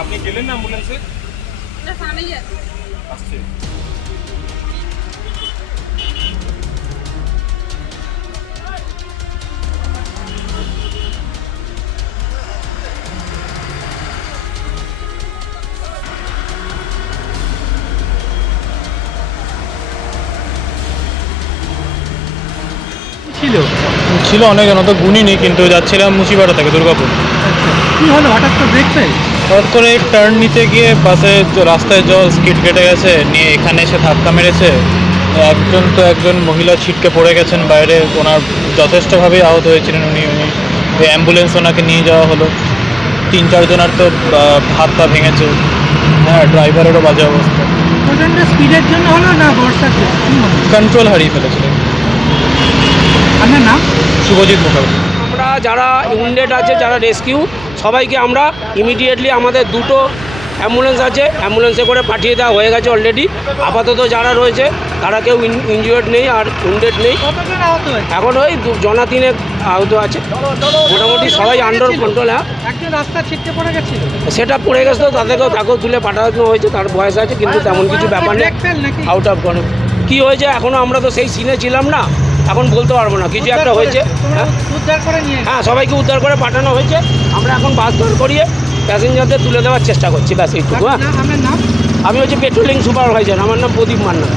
আপনি গেলেন না অ্যাম্বুলেন্সে? না, সামনেই আছে। আসছে। ছিল অনেকজন, অত গুণিনি, কিন্তু যাচ্ছিলাম মুচিপাড়া থেকে দুর্গাপুর। কি হলো হঠাৎ করে দেখতে? হঠাৎ করে টার্ন নিতে গিয়ে বাসে রাস্তায় জল স্কিড কেটে গেছে, নিয়ে এখানে এসে ধাক্কা মেরেছে। একজন মহিলা ছিটকে পড়ে গেছেন বাইরে, ওনার যথেষ্টভাবেই আহত হয়েছিলেন উনি। অ্যাম্বুলেন্স ওনাকে নিয়ে যাওয়া হলো। 3-4 জনের তো হাত পা ভেঙেছে। হ্যাঁ, ড্রাইভারেরও বাজে অবস্থা। প্রচণ্ড স্পিডের জন্য হলো না বর্ষাতে? কন্ট্রোল হারিয়ে ফেলেছিলেন। আপনার নাম? শুভজিৎ মুখার্জি। আমরা যারা উইন্ডেড আছে, যারা রেস্কিউ, সবাইকে আমরা ইমিডিয়েটলি, আমাদের 2টো অ্যাম্বুলেন্স আছে, অ্যাম্বুলেন্সে করে পাঠিয়ে দেওয়া হয়ে গেছে অলরেডি। আপাতত যারা রয়েছে তারা কেউ ইনজিওর্ড নেই আর উইন্ডেড নেই। কতজন আহত হয়েছে? এখন ওই 3 আহত আছে, মোটামুটি সবাই আন্ডার কন্ট্রোল। হ্যাঁ, একজন রাস্তা ছিটকে পড়ে গেছিল, সেটা পড়ে গেছে, তো তাকেও তুলে পাঠানো হয়েছে, তার বয়স আছে, কিন্তু তেমন কিছু ব্যাপার নেই। আউট অফ কন্ট্রোল কী হয়েছে এখনও আমরা তো সেই সিনে ছিলাম না, এখন বলতে পারবো না। কিছু একটা হয়েছে। হ্যাঁ, সবাইকে উদ্ধার করে পাঠানো হয়েছে। আমরা এখন বাস ধর করিয়ে প্যাসেঞ্জারদের তুলে দেওয়ার চেষ্টা করছি, ব্যাস এইটুকু। হ্যাঁ, আমি হচ্ছে পেট্রোলিং সুপারভাইজার, আমার নাম প্রদীপ মান্না।